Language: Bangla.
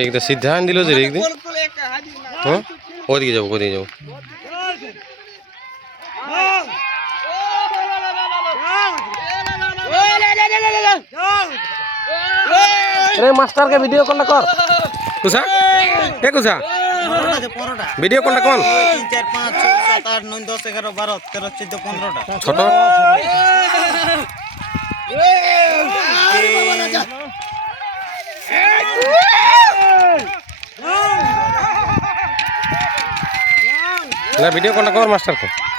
একদম সিদ্ধা আন দিল যে একদিন হ্যাঁ ওদিকে যাবো ওদিকে যাবো মাস্টার কে ভিডিও কলটা কর কুসা এ কুসা ভিডিও কলটা কোন 3 4 5 6 7 8 9 10 11 12 13 14 15টা ছোট না ভিডিও কলটা কর মাস্টার কে